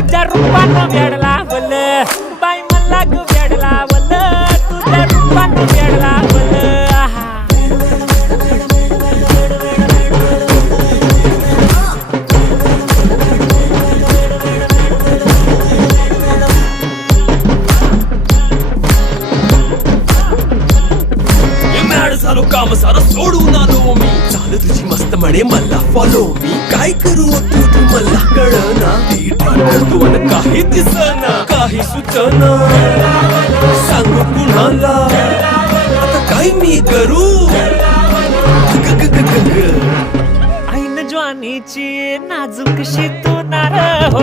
तुझ्या रूपानं वेड लावलं बाई मला ग वेड लावलं तुझ्या रूपानं वेड लावलं झालो काम सारं सोडून आलो मी चाल तुझी मस्त म्हणे मला फॉलो मी काय करू तू मला कळना करतो आणि काही दिसना काही सुचना सांग कुणाला आता काय मी करू ऐन ज्वानीची नाजूकशी तू नार हो